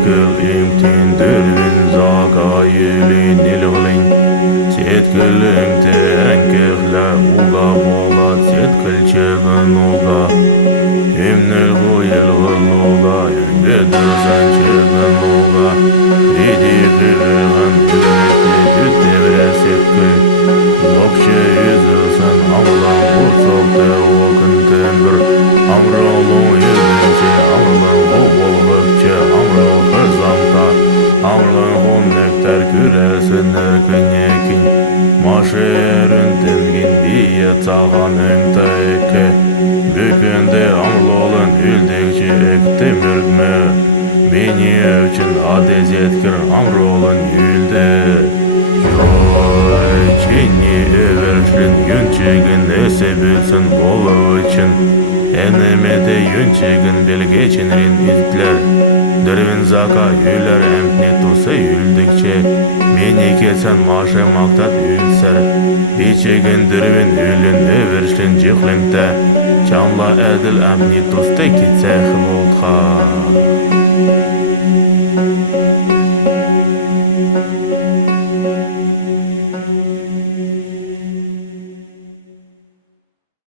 Setkil imtin dürvin zaga yülin ilgılin Setkilin tenkekle uga bolat Setkil çegin uga Ümnil guyelgil uga Üngedirsen çegin uga Ridi gülgin yürekli düttevre setkil Lokşe yüzülsen amlan uçokte okun tembir Amrolun yüzünce amrlan obolgıpçe Amrol kızamta amrlan hon nektar küresin erkenyekin Maşerün tengin biye tağan öngta eke Bükünde amrolun üldekçe ekti mürgme Beni üçün adez etkir amrolun yülde Çinni everşlin yünçegin esebilsin bolu için Enemede yünçegin belgeçinrin izler Dürvin zaka yüler empne tusa yüldükçe Meni kelsen maşe maktat ülser Biçegin dürvin ülün everşlin cıhlinkte Çamla edil empne tusta kitse hıboltha